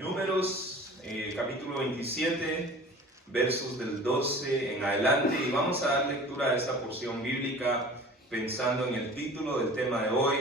Números, capítulo 27, versos del 12 en adelante, y vamos a dar lectura a esta porción bíblica pensando en el título del tema de hoy: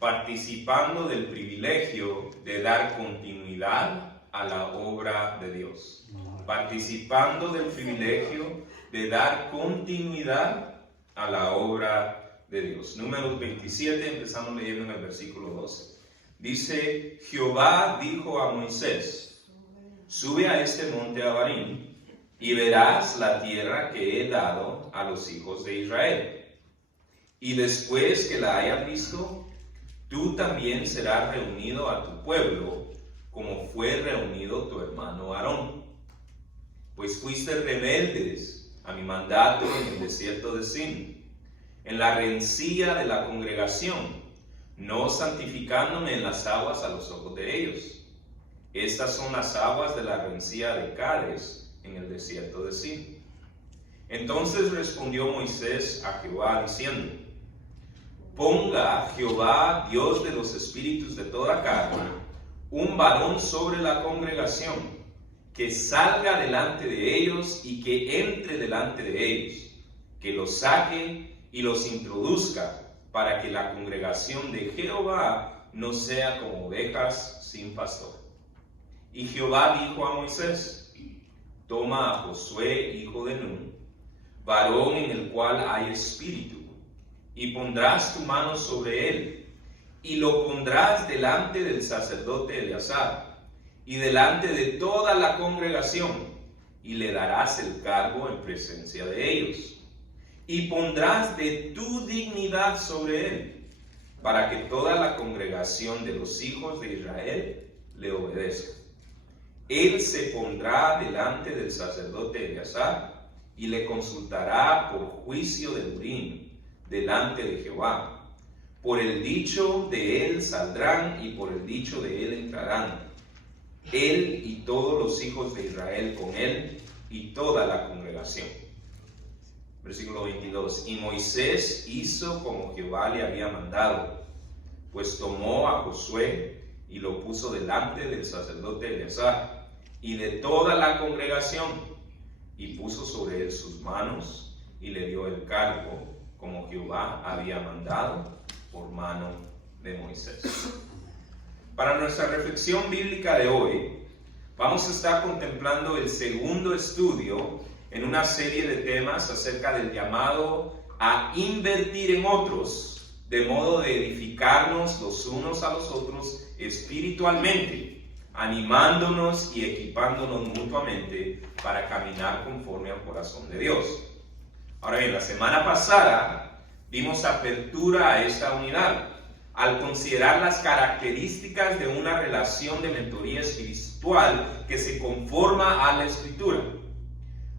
participando del privilegio de dar continuidad a la obra de Dios. Participando del privilegio de dar continuidad a la obra de Dios. Números 27, empezamos leyendo en el versículo 12. Dice: Jehová dijo a Moisés: sube a este monte Abarim, y verás la tierra que he dado a los hijos de Israel. Y después que la hayas visto, tú también serás reunido a tu pueblo, como fue reunido tu hermano Aarón. Pues fuiste rebeldes a mi mandato en el desierto de Sin, en la rencilla de la congregación, no santificándome en las aguas a los ojos de ellos. Estas son las aguas de la rencilla de Cades, en el desierto de Sin. Entonces respondió Moisés a Jehová diciendo: ponga Jehová, Dios de los espíritus de toda carne, un varón sobre la congregación, que salga delante de ellos y que entre delante de ellos, que los saque y los introduzca, para que la congregación de Jehová no sea como ovejas sin pastor. Y Jehová dijo a Moisés: toma a Josué, hijo de Nun, varón en el cual hay espíritu, y pondrás tu mano sobre él, y lo pondrás delante del sacerdote Eleazar, y delante de toda la congregación, y le darás el cargo en presencia de ellos. Y pondrás de tu dignidad sobre él, para que toda la congregación de los hijos de Israel le obedezca. Él se pondrá delante del sacerdote Eleazar, y le consultará por juicio de Urim delante de Jehová. Por el dicho de él saldrán, y por el dicho de él entrarán, él y todos los hijos de Israel con él, y toda la congregación. Versículo 22. Y Moisés hizo como Jehová le había mandado, pues tomó a Josué y lo puso delante del sacerdote Eleazar y de toda la congregación, y puso sobre él sus manos y le dio el cargo como Jehová había mandado por mano de Moisés. Para nuestra reflexión bíblica de hoy, vamos a estar contemplando el segundo estudio en una serie de temas acerca del llamado a invertir en otros, de modo de edificarnos los unos a los otros espiritualmente, animándonos y equipándonos mutuamente para caminar conforme al corazón de Dios. Ahora bien, la semana pasada dimos apertura a esta unidad al considerar las características de una relación de mentoría espiritual que se conforma a la Escritura.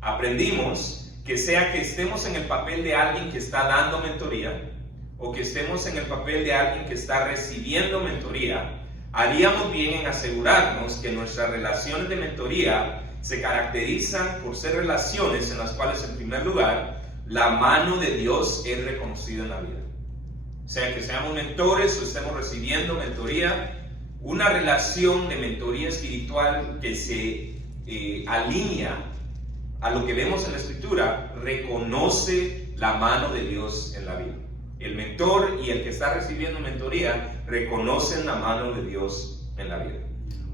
Aprendimos que sea que estemos en el papel de alguien que está dando mentoría o que estemos en el papel de alguien que está recibiendo mentoría, haríamos bien en asegurarnos que nuestras relaciones de mentoría se caracterizan por ser relaciones en las cuales, en primer lugar, la mano de Dios es reconocida en la vida. O sea, que seamos mentores o estemos recibiendo mentoría, una relación de mentoría espiritual que se alinea a lo que vemos en la Escritura, reconoce la mano de Dios en la vida. El mentor y el que está recibiendo mentoría reconocen la mano de Dios en la vida.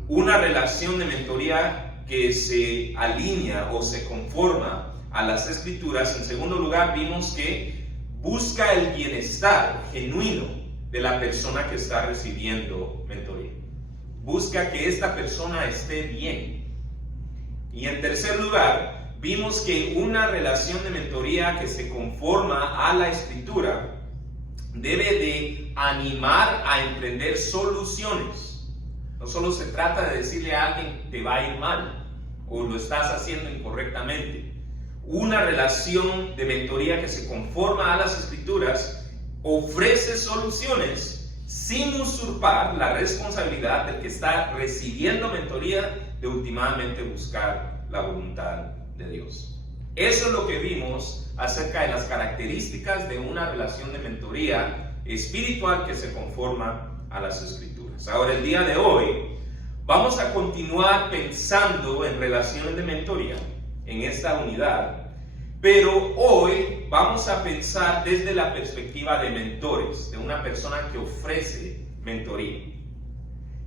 Una relación de mentoría que se alinea o se conforma a las Escrituras, en segundo lugar, vimos que busca el bienestar genuino de la persona que está recibiendo mentoría. Busca que esta persona esté bien. Y en tercer lugar, vimos que una relación de mentoría que se conforma a la Escritura debe de animar a emprender soluciones. No solo se trata de decirle a alguien te va a ir mal o lo estás haciendo incorrectamente. Una relación de mentoría que se conforma a las Escrituras ofrece soluciones sin usurpar la responsabilidad del que está recibiendo mentoría de últimamente buscar la voluntad de Dios. Eso es lo que vimos acerca de las características de una relación de mentoría espiritual que se conforma a las Escrituras. Ahora, el día de hoy Vamos a continuar pensando en relaciones de mentoría en esta unidad, pero hoy vamos a pensar desde la perspectiva de mentores, de una persona que ofrece mentoría.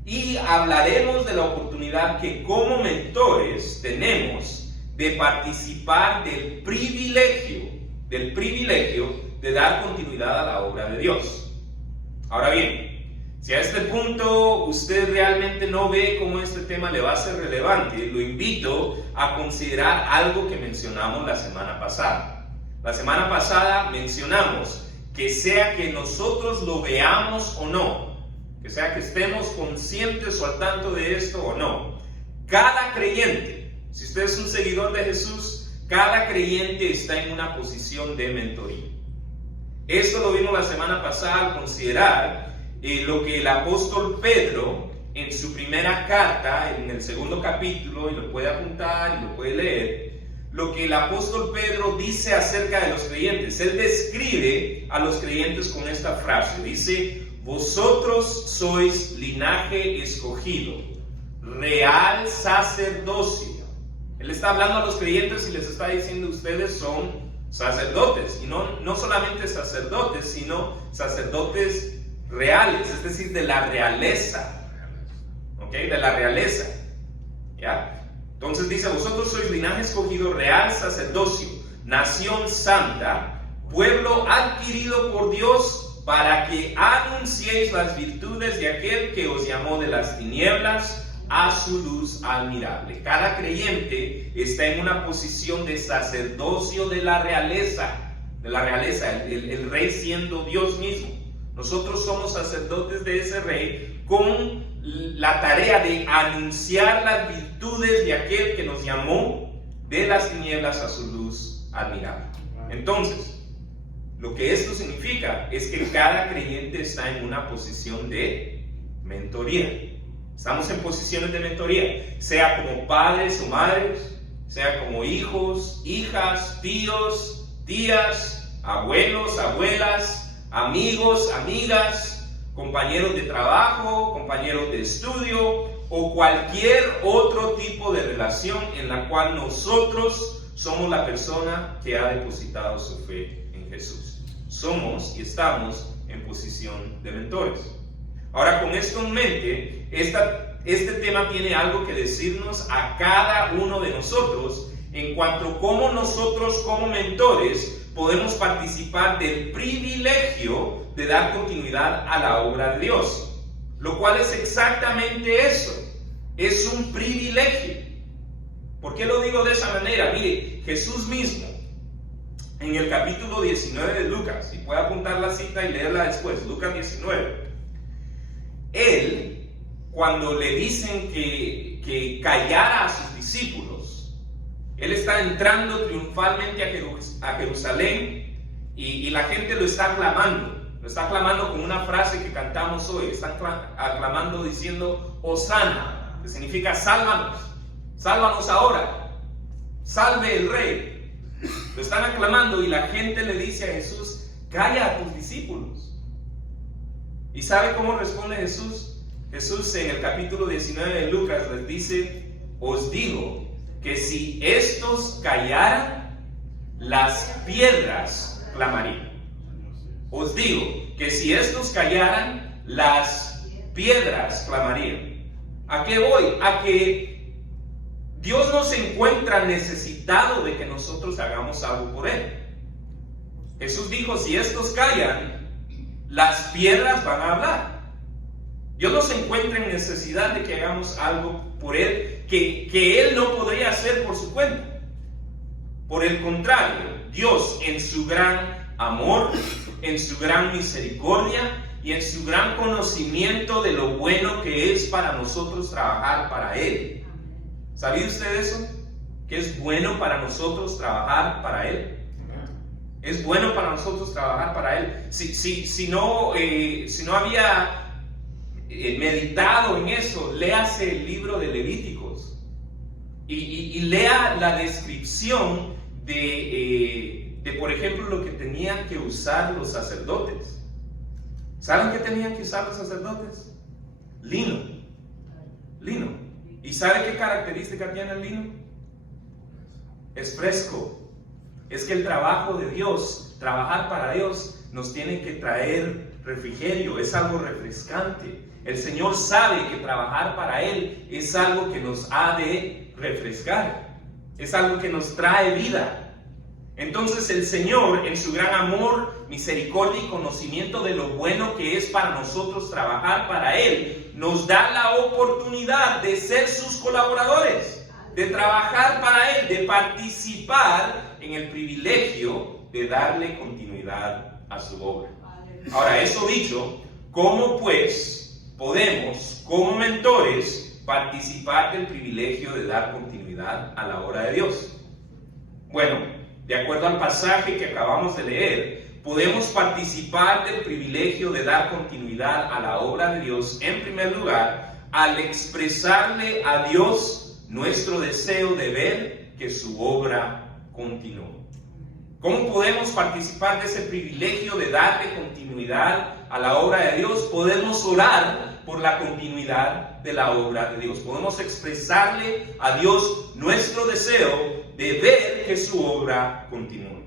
Y hablaremos de la oportunidad que como mentores tenemos de participar del privilegio de dar continuidad a la obra de Dios. Ahora bien, si a este punto usted realmente no ve cómo este tema le va a ser relevante, lo invito a considerar algo que mencionamos la semana pasada. La semana pasada mencionamos que sea que nosotros lo veamos o no, que sea que estemos conscientes o al tanto de esto o no, cada creyente, si usted es un seguidor de Jesús, cada creyente está en una posición de mentoría. Esto lo vimos la semana pasada al considerar lo que el apóstol Pedro en su primera carta, en el segundo capítulo, y lo puede apuntar y lo puede leer, lo que el apóstol Pedro dice acerca de los creyentes. Él describe a los creyentes con esta frase, dice: vosotros sois linaje escogido, real sacerdocio. Él está hablando a los creyentes y les está diciendo: ustedes son sacerdotes, y no solamente sacerdotes, sino sacerdotes reales, es decir, de la realeza, ¿ok? De la realeza, ¿ya? Entonces dice: vosotros sois linaje escogido, real sacerdocio, nación santa, pueblo adquirido por Dios, para que anunciéis las virtudes de aquel que os llamó de las tinieblas a su luz admirable. Cada creyente está en una posición de sacerdocio de la realeza, el rey siendo Dios mismo. Nosotros somos sacerdotes de ese rey con la tarea de anunciar las virtudes de aquel que nos llamó de las tinieblas a su luz admirable. Entonces, lo que esto significa es que cada creyente está en una posición de mentoría. Estamos en posiciones de mentoría, sea como padres o madres, sea como hijos, hijas, tíos, tías, abuelos, abuelas, amigos, amigas, compañeros de trabajo, compañeros de estudio o cualquier otro tipo de relación en la cual nosotros somos la persona que ha depositado su fe en Jesús. Somos y estamos en posición de mentores. Ahora, con esto en mente, este tema tiene algo que decirnos a cada uno de nosotros en cuanto a cómo nosotros como mentores podemos participar del privilegio de dar continuidad a la obra de Dios, lo cual es exactamente eso, es un privilegio. ¿Por qué lo digo de esa manera? Mire, Jesús mismo, en el capítulo 19 de Lucas, y puede apuntar la cita y leerla después, Lucas 19, él, cuando le dicen que callara a sus discípulos, él está entrando triunfalmente a Jerusalén y la gente lo está aclamando con una frase que cantamos hoy, están aclamando diciendo Hosana, que significa sálvanos, sálvanos ahora, salve el rey. Lo están aclamando y la gente le dice a Jesús: calla a tus discípulos. ¿Y sabe cómo responde Jesús? Jesús en el capítulo 19 de Lucas les dice: os digo que si estos callaran, las piedras clamarían. Os digo que si estos callaran, las piedras clamarían. ¿A qué voy? A que Dios no se encuentra necesitado de que nosotros hagamos algo por Él. Jesús dijo: si estos callan, las piedras van a hablar. Dios no se encuentra en necesidad de que hagamos algo por Él que Él no podría hacer por su cuenta. Por el contrario, Dios en su gran amor, en su gran misericordia y en su gran conocimiento de lo bueno que es para nosotros trabajar para Él. ¿Sabía usted eso? Que es bueno para nosotros trabajar para Él. Es bueno para nosotros trabajar para Él. Si no había meditado en eso, léase el libro de Levíticos y lea la descripción de, por ejemplo, lo que tenían que usar los sacerdotes. ¿Saben qué tenían que usar los sacerdotes? Lino. lino. ¿Y sabe qué característica tiene el lino? Es fresco. Es que el trabajo de Dios, trabajar para Dios, nos tiene que traer refrigerio, es algo refrescante. El Señor sabe que trabajar para Él es algo que nos ha de refrescar, es algo que nos trae vida. Entonces el Señor, en su gran amor, misericordia y conocimiento de lo bueno que es para nosotros trabajar para Él, nos da la oportunidad de ser sus colaboradores, de trabajar para Él, de participar en el privilegio de darle continuidad a su obra. Ahora, eso dicho, ¿cómo pues podemos, como mentores, participar del privilegio de dar continuidad a la obra de Dios? Bueno, de acuerdo al pasaje que acabamos de leer, podemos participar del privilegio de dar continuidad a la obra de Dios, en primer lugar, al expresarle a Dios nuestro deseo de ver que su obra continúe. ¿Cómo podemos participar de ese privilegio de darle continuidad a la obra de Dios? Podemos orar por la continuidad de la obra de Dios. Podemos expresarle a Dios nuestro deseo de ver que su obra continúe.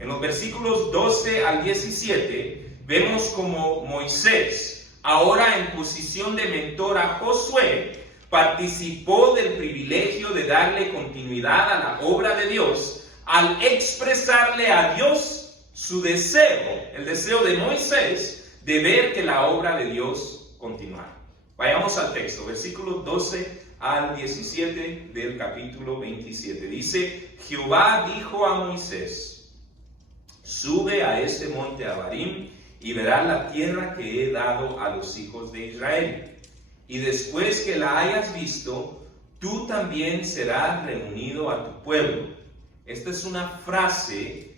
En los versículos 12 al 17 vemos como Moisés, ahora en posición de mentor a Josué, participó del privilegio de darle continuidad a la obra de Dios al expresarle a Dios su deseo, el deseo de Moisés de ver que la obra de Dios continuara. Vayamos al texto, versículos 12 al 17 del capítulo 27. Dice: Jehová dijo a Moisés: sube a este monte Abarim y verás la tierra que he dado a los hijos de Israel. Y después que la hayas visto, tú también serás reunido a tu pueblo. Esta es una frase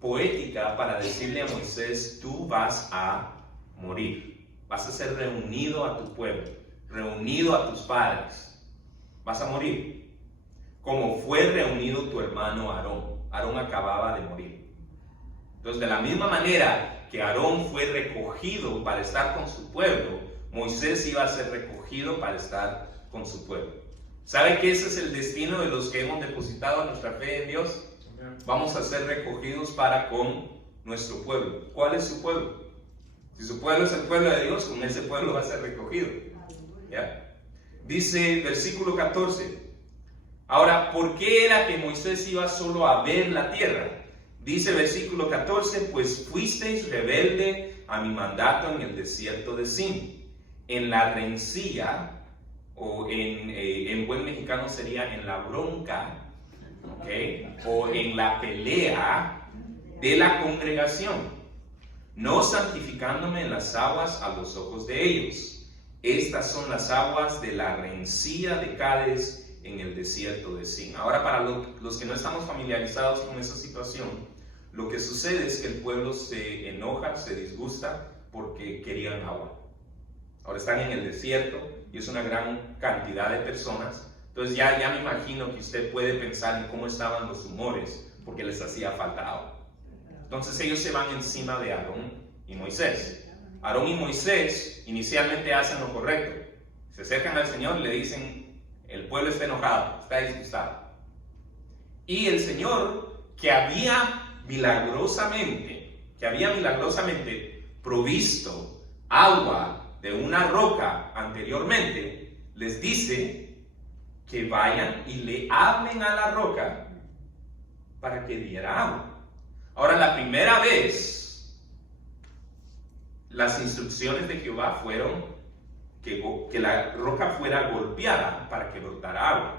poética para decirle a Moisés: tú vas a morir, vas a ser reunido a tu pueblo, reunido a tus padres, vas a morir, como fue reunido tu hermano Aarón. Aarón acababa de morir. Entonces, de la misma manera que Aarón fue recogido para estar con su pueblo, Moisés iba a ser recogido para estar con su pueblo. ¿Sabe que ese es el destino de los que hemos depositado nuestra fe en Dios? Vamos a ser recogidos para con nuestro pueblo. ¿Cuál es su pueblo? Si su pueblo es el pueblo de Dios, con ese pueblo va a ser recogido. ¿Ya? Dice versículo 14. Ahora, ¿por qué era que Moisés iba solo a ver la tierra? Dice versículo 14: pues fuisteis rebelde a mi mandato en el desierto de Sin, en la rencilla, o en buen mexicano sería en la bronca, ¿okay? O en la pelea de la congregación, no santificándome en las aguas a los ojos de ellos. Estas son las aguas de la rencilla de Cades en el desierto de Sin. Ahora, para los que no estamos familiarizados con esa situación, lo que sucede es que el pueblo se enoja, se disgusta porque querían agua. Ahora están en el desierto y es una gran cantidad de personas. Entonces ya me imagino que usted puede pensar en cómo estaban los humores porque les hacía falta agua. Entonces ellos se van encima de Aarón y Moisés. Aarón y Moisés inicialmente hacen lo correcto. Se acercan al Señor y le dicen: el pueblo está enojado, está disgustado. Y el Señor, que había milagrosamente provisto agua de una roca anteriormente, les dice que vayan y le hablen a la roca para que diera agua. Ahora, la primera vez, las instrucciones de Jehová fueron que la roca fuera golpeada para que brotara agua.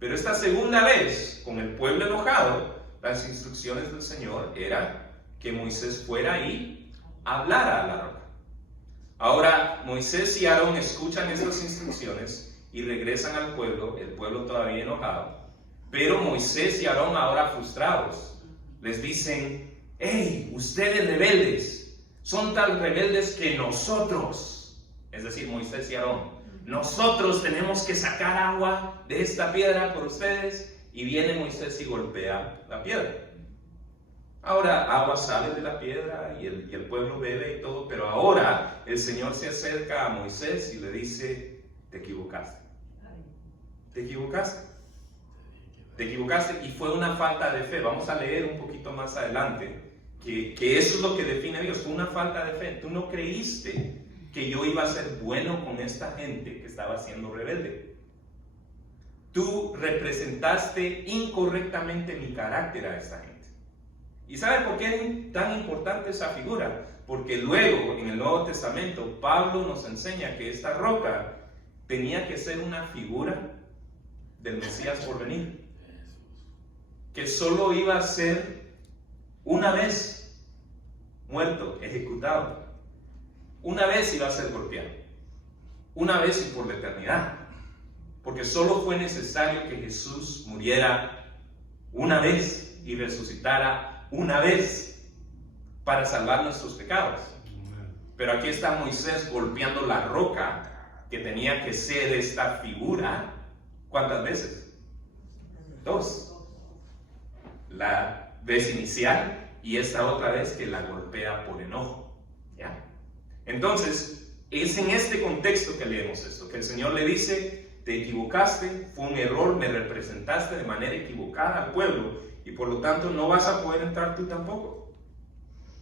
Pero esta segunda vez, con el pueblo enojado, las instrucciones del Señor eran que Moisés fuera y hablara a la roca. Ahora, Moisés y Aarón escuchan estas instrucciones y regresan al pueblo, el pueblo todavía enojado. Pero Moisés y Aarón, ahora frustrados, les dicen: ¡hey, ustedes rebeldes! Son tan rebeldes que nosotros, es decir, Moisés y Aarón, nosotros tenemos que sacar agua de esta piedra por ustedes. Y viene Moisés y golpea la piedra. Ahora agua sale de la piedra y el pueblo bebe y todo, pero ahora el Señor se acerca a Moisés y le dice: te equivocaste. Te equivocaste. Te equivocaste y fue una falta de fe. Vamos a leer un poquito más adelante que eso es lo que define a Dios. Fue una falta de fe. Tú no creíste que yo iba a ser bueno con esta gente que estaba siendo rebelde. Tú representaste incorrectamente mi carácter a esta gente. ¿Y sabe por qué es tan importante esa figura? Porque luego en el Nuevo Testamento Pablo nos enseña que esta roca tenía que ser una figura del Mesías por venir, que solo iba a ser una vez muerto, ejecutado, una vez iba a ser golpeado, una vez y por la eternidad, porque solo fue necesario que Jesús muriera una vez y resucitara una vez para salvar nuestros pecados. Pero aquí está Moisés golpeando la roca que tenía que ser esta figura. ¿Cuántas veces? 2. La vez inicial y esta otra vez que la golpea por enojo. ¿Ya? Entonces, es en este contexto que leemos esto, que el Señor le dice: te equivocaste, fue un error, me representaste de manera equivocada al pueblo y por lo tanto no vas a poder entrar tú tampoco.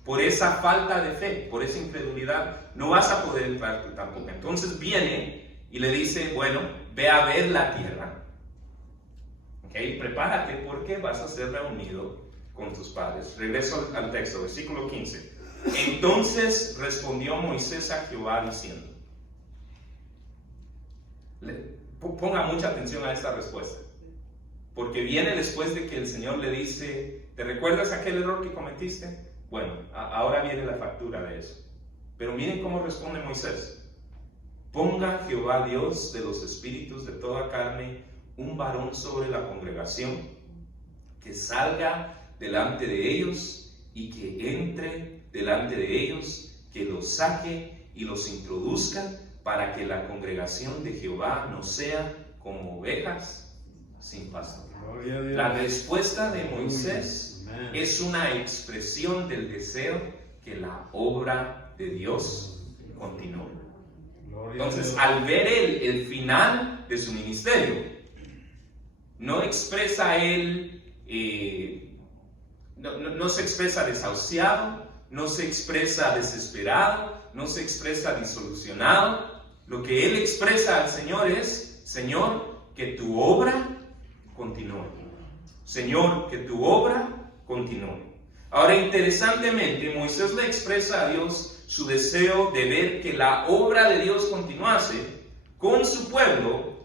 Por esa falta de fe, por esa incredulidad, no vas a poder entrar tú tampoco. Entonces viene y le dice: bueno, ve a ver la tierra. ¿Okay? Prepárate porque vas a ser reunido con tus padres. Regreso al texto, versículo 15. Entonces respondió Moisés a Jehová diciendo. Ponga mucha atención a esta respuesta. Porque viene después de que el Señor le dice: ¿te recuerdas aquel error que cometiste? Bueno, ahora viene la factura de eso. Pero miren cómo responde Moisés. Ponga Jehová Dios de los espíritus de toda carne un varón sobre la congregación, que salga delante de ellos y que entre delante de ellos, que los saque y los introduzca, para que la congregación de Jehová no sea como ovejas sin pastor. La respuesta de Moisés es una expresión del deseo que la obra de Dios continúe. Entonces, al ver el final de su ministerio, no expresa él, no se expresa desahuciado, no se expresa desesperado, no se expresa disolucionado. Lo que él expresa al Señor es: Señor, que tu obra continúe. Señor, que tu obra continúe. Ahora, interesantemente, Moisés le expresa a Dios su deseo de ver que la obra de Dios continuase con su pueblo,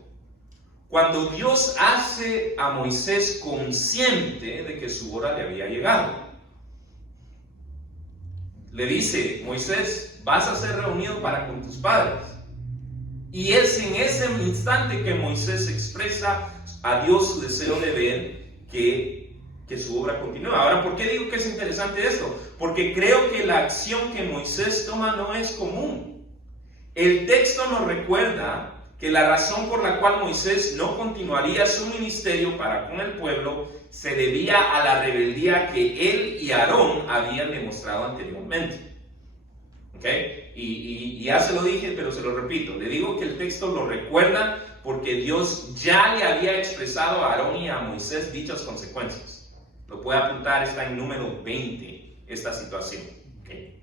cuando Dios hace a Moisés consciente de que su hora le había llegado. Le dice: Moisés, vas a ser reunido para con tus padres. Y es en ese instante que Moisés expresa a Dios su deseo de ver que su obra continúa. Ahora, ¿por qué digo que es interesante esto? Porque creo que la acción que Moisés toma no es común. El texto nos recuerda que la razón por la cual Moisés no continuaría su ministerio para con el pueblo se debía a la rebeldía que él y Aarón habían demostrado anteriormente. ¿Okay? Y ya se lo dije, pero se lo repito. Le digo que el texto lo recuerda porque Dios ya le había expresado a Aarón y a Moisés dichas consecuencias. Lo puede apuntar, está en número 20, esta situación. ¿Okay?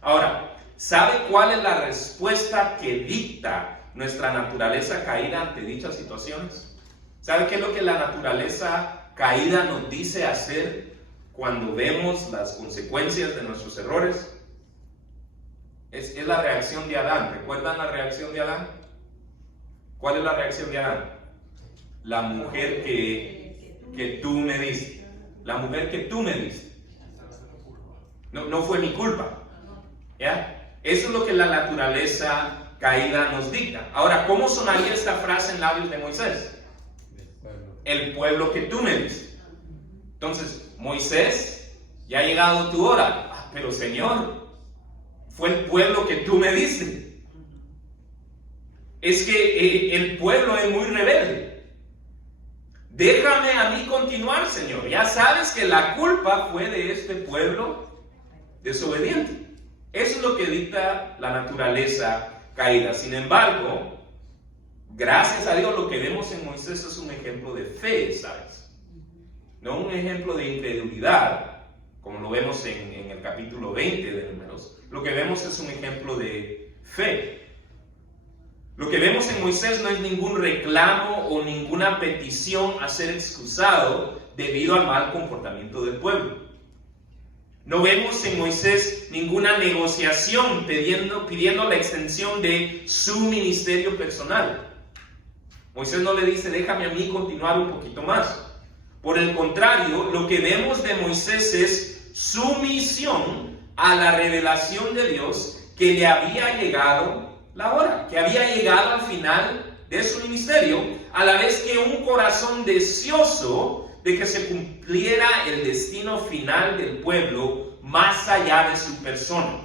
Ahora, ¿sabe cuál es la respuesta que dicta nuestra naturaleza caída ante dichas situaciones? ¿Sabe qué es lo que la naturaleza caída nos dice hacer cuando vemos las consecuencias de nuestros errores? Es la reacción de Adán. ¿Recuerdan la reacción de Adán? ¿Cuál es la reacción de Adán? La mujer que tú me diste. La mujer que tú me diste. No fue mi culpa. ¿Ya? Eso es lo que la naturaleza caída nos dicta. Ahora, ¿cómo sonaría esta frase en labios de Moisés? El pueblo que tú me diste. Entonces, Moisés, ya ha llegado tu hora. Pero Señor, fue el pueblo que tú me diste. Es que el pueblo es muy rebelde. Déjame a mí continuar, Señor. Ya sabes que la culpa fue de este pueblo desobediente. Eso es lo que dicta la naturaleza caída. Sin embargo, gracias a Dios, lo que vemos en Moisés es un ejemplo de fe, ¿sabes? No un ejemplo de incredulidad, como lo vemos en el capítulo 20 de Números. Lo que vemos es un ejemplo de fe. Lo que vemos en Moisés no es ningún reclamo o ninguna petición a ser excusado debido al mal comportamiento del pueblo. No vemos en Moisés ninguna negociación pidiendo la extensión de su ministerio personal. Moisés no le dice, déjame a mí continuar un poquito más. Por el contrario, lo que vemos de Moisés es sumisión a la revelación de Dios que le había llegado la hora, que había llegado al final de su ministerio, a la vez que un corazón deseoso de que se cumpliera el destino final del pueblo más allá de su persona.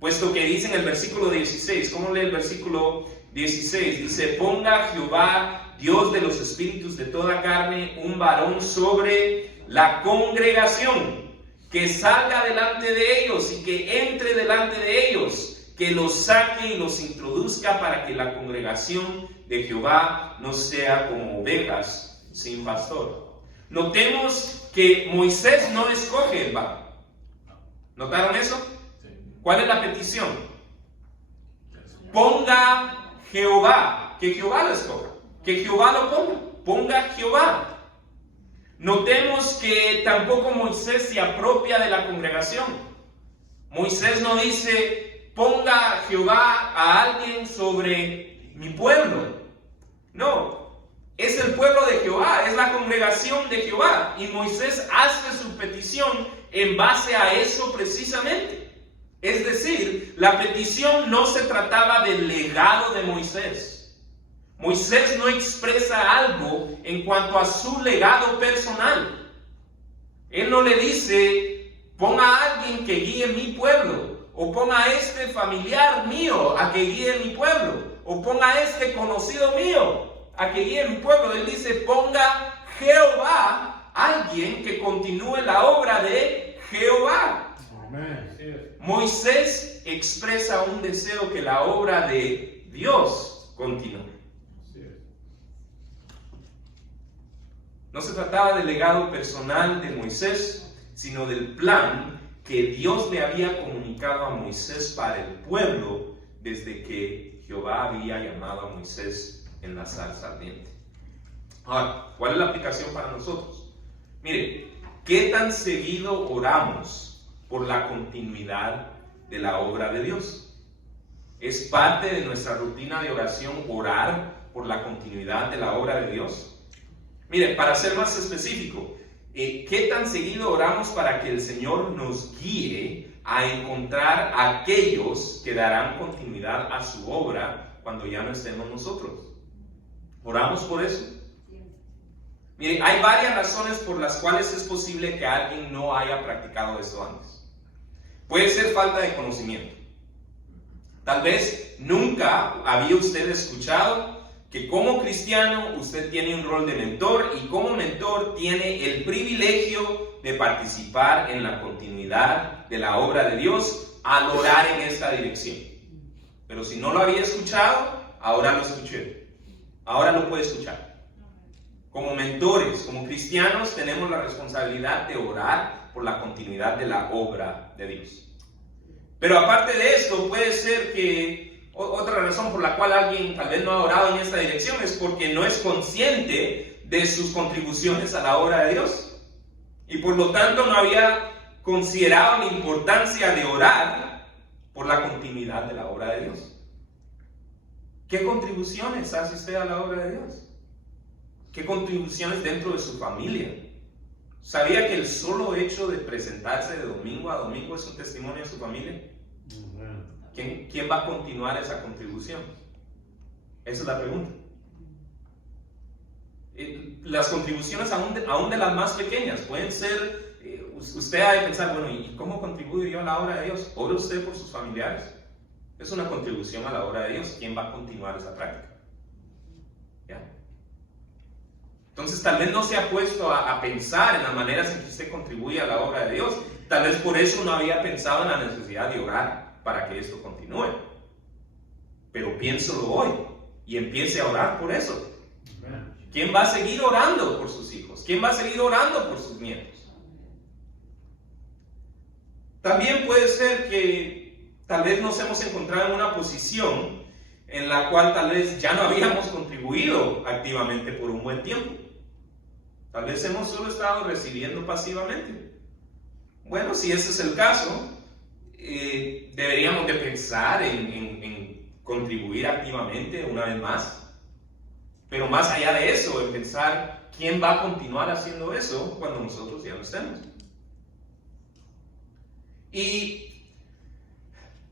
Puesto que dice en el versículo 16, ¿cómo lee el versículo 16? Dice, ponga Jehová, Dios de los espíritus de toda carne, un varón sobre la congregación, que salga delante de ellos y que entre delante de ellos, que los saque y los introduzca para que la congregación de Jehová no sea como ovejas sin pastor. Notemos que Moisés no escoge el varón. ¿Notaron eso? ¿Cuál es la petición? Ponga Jehová, que Jehová lo escoja, que Jehová lo ponga Jehová. Notemos que tampoco Moisés se apropia de la congregación. Moisés no dice, ponga Jehová a alguien sobre mi pueblo. No. Es el pueblo de Jehová, es la congregación de Jehová. Y Moisés hace su petición en base a eso precisamente. Es decir, la petición no se trataba del legado de Moisés. Moisés no expresa algo en cuanto a su legado personal. Él no le dice, ponga a alguien que guíe mi pueblo, o ponga a este familiar mío a que guíe mi pueblo, o ponga a este conocido mío a que guíe mi pueblo. Él dice, ponga Jehová, alguien que continúe la obra de Jehová. Amén. Moisés expresa un deseo que la obra de Dios continúe. No se trataba del legado personal de Moisés, sino del plan que Dios le había comunicado a Moisés para el pueblo desde que Jehová había llamado a Moisés en la zarza ardiente. Ahora, ¿cuál es la aplicación para nosotros? Mire, ¿qué tan seguido oramos por la continuidad de la obra de Dios? ¿Es parte de nuestra rutina de oración orar por la continuidad de la obra de Dios? Mire, para ser más específico, ¿qué tan seguido oramos para que el Señor nos guíe a encontrar a aquellos que darán continuidad a su obra cuando ya no estemos nosotros? ¿Oramos por eso? Mire, hay varias razones por las cuales es posible que alguien no haya practicado esto antes. Puede ser falta de conocimiento. Tal vez nunca había usted escuchado que como cristiano usted tiene un rol de mentor y como mentor tiene el privilegio de participar en la continuidad de la obra de Dios al orar en esta dirección. Pero si no lo había escuchado, ahora lo escuché. Ahora lo puede escuchar. Como mentores, como cristianos, tenemos la responsabilidad de orar por la continuidad de la obra de Dios. Pero aparte de esto, puede ser que otra razón por la cual alguien tal vez no ha orado en esta dirección es porque no es consciente de sus contribuciones a la obra de Dios. Y por lo tanto no había considerado la importancia de orar por la continuidad de la obra de Dios. ¿Qué contribuciones hace usted a la obra de Dios? ¿Qué contribuciones dentro de su familia? ¿Sabía que el solo hecho de presentarse de domingo a domingo es un testimonio de su familia? ¿Quién va a continuar esa contribución? Esa es la pregunta. Las contribuciones aún de las más pequeñas pueden ser, usted ha de pensar, bueno, ¿y cómo contribuyo yo a la obra de Dios? ¿Ora usted por sus familiares? Es una contribución a la obra de Dios. ¿Quién va a continuar esa práctica? ¿Ya? Entonces tal vez no se ha puesto a pensar en las maneras en que usted contribuye a la obra de Dios. Tal vez por eso no había pensado en la necesidad de orar para que esto continúe. Pero piénselo hoy. y empiece a orar por eso. ¿Quién va a seguir orando por sus hijos? ¿Quién va a seguir orando por sus nietos? También puede ser que tal vez nos hemos encontrado en una posición en la cual tal vez ya no habíamos contribuido activamente por un buen tiempo. Tal vez hemos solo estado recibiendo pasivamente. Bueno, si ese es el caso, deberíamos de pensar en contribuir activamente una vez más. Pero más allá de eso, en pensar quién va a continuar haciendo eso cuando nosotros ya no estemos. Y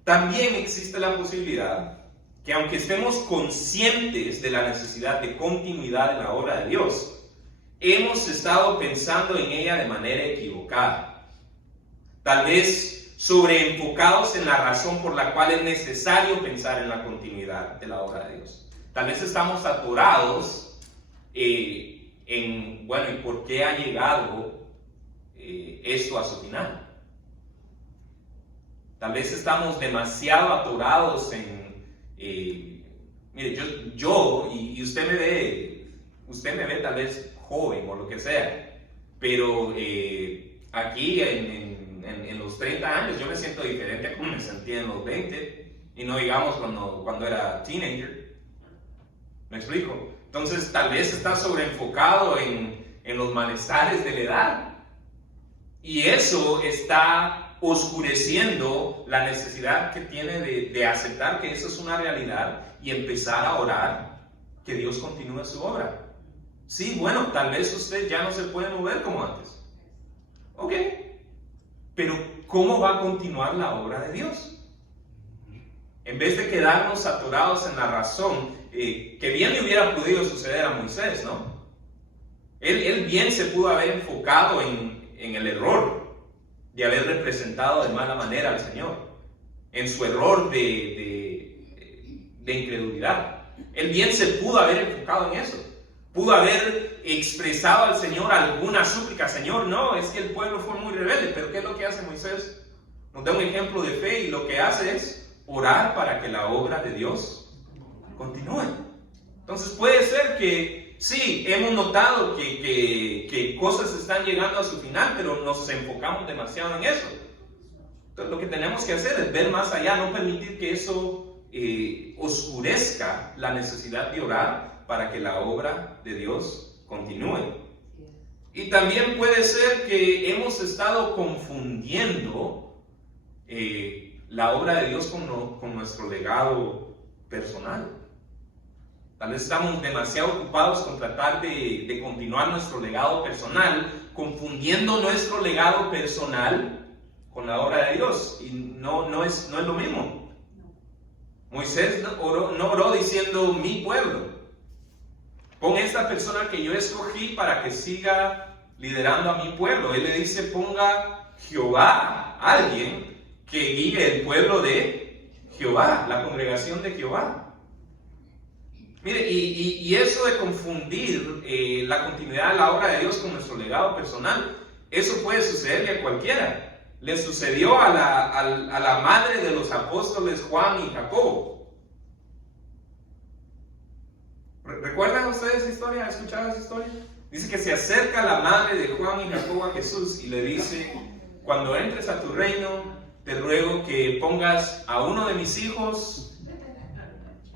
también existe la posibilidad que aunque estemos conscientes de la necesidad de continuidad en la obra de Dios, hemos estado pensando en ella de manera equivocada. Tal vez sobreenfocados en la razón por la cual es necesario pensar en la continuidad de la obra de Dios. Tal vez estamos atorados en, bueno, ¿y por qué ha llegado esto a su final? Tal vez estamos demasiado atorados en, mire, yo y usted me ve tal vez joven o lo que sea, pero aquí en los 30 años yo me siento diferente a como me sentía en los 20, y no digamos cuando era teenager. ¿Me explico? Entonces tal vez está sobreenfocado en los malestares de la edad, y eso está oscureciendo la necesidad que tiene de aceptar que eso es una realidad y empezar a orar que Dios continúe su obra. Sí, bueno, tal vez usted ya no se puede mover como antes. Ok, pero ¿cómo va a continuar la obra de Dios? En vez de quedarnos atorados en la razón, que bien le hubiera podido suceder a Moisés, ¿no? Él bien se pudo haber enfocado en el error de haber representado de mala manera al Señor, en su error de incredulidad. Él bien se pudo haber enfocado en eso. Pudo haber expresado al Señor alguna súplica. Señor, no, es que el pueblo fue muy rebelde. Pero ¿qué es lo que hace Moisés? Nos da un ejemplo de fe y lo que hace es orar para que la obra de Dios continúe. Entonces puede ser que sí, hemos notado que cosas están llegando a su final, pero nos enfocamos demasiado en eso. Entonces lo que tenemos que hacer es ver más allá, no permitir que eso oscurezca la necesidad de orar para que la obra de Dios continúe. Y también puede ser que hemos estado confundiendo la obra de Dios con nuestro legado personal. Tal vez estamos demasiado ocupados con tratar de continuar nuestro legado personal, confundiendo nuestro legado personal con la obra de Dios. Y no es lo mismo. Moisés no oró diciendo mi pueblo. Pon esta persona que yo escogí para que siga liderando a mi pueblo. Él le dice, ponga Jehová, alguien que guíe el pueblo de Jehová, la congregación de Jehová. Mire, y eso de confundir la continuidad de la obra de Dios con nuestro legado personal, eso puede sucederle a cualquiera. Le sucedió a la madre de los apóstoles Juan y Jacobo. ¿Recuerdan ustedes esa historia? ¿Han escuchado esa historia? Dice que se acerca la madre de Juan y Jacobo a Jesús y le dice, cuando entres a tu reino, te ruego que pongas a uno de mis hijos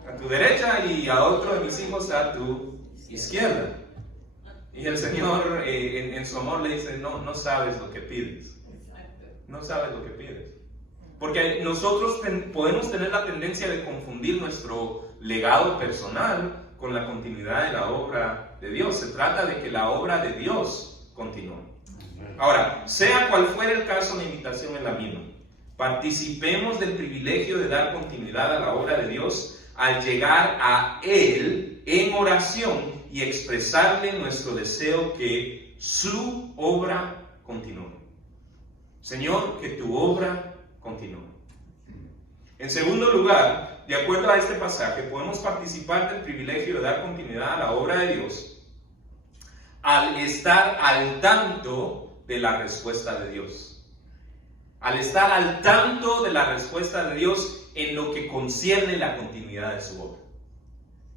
a tu derecha y a otro de mis hijos a tu izquierda. Y el Señor en su amor le dice, no sabes lo que pides. No sabes lo que pides. Porque nosotros podemos tener la tendencia de confundir nuestro legado personal con la continuidad de la obra de Dios. Se trata de que la obra de Dios continúe. Ahora, sea cual fuera el caso, la invitación es la misma. Participemos del privilegio de dar continuidad a la obra de Dios al llegar a Él en oración y expresarle nuestro deseo que su obra continúe. Señor, que tu obra continúe. En segundo lugar, de acuerdo a este pasaje, podemos participar del privilegio de dar continuidad a la obra de Dios al estar al tanto de la respuesta de Dios. Al estar al tanto de la respuesta de Dios en lo que concierne la continuidad de su obra.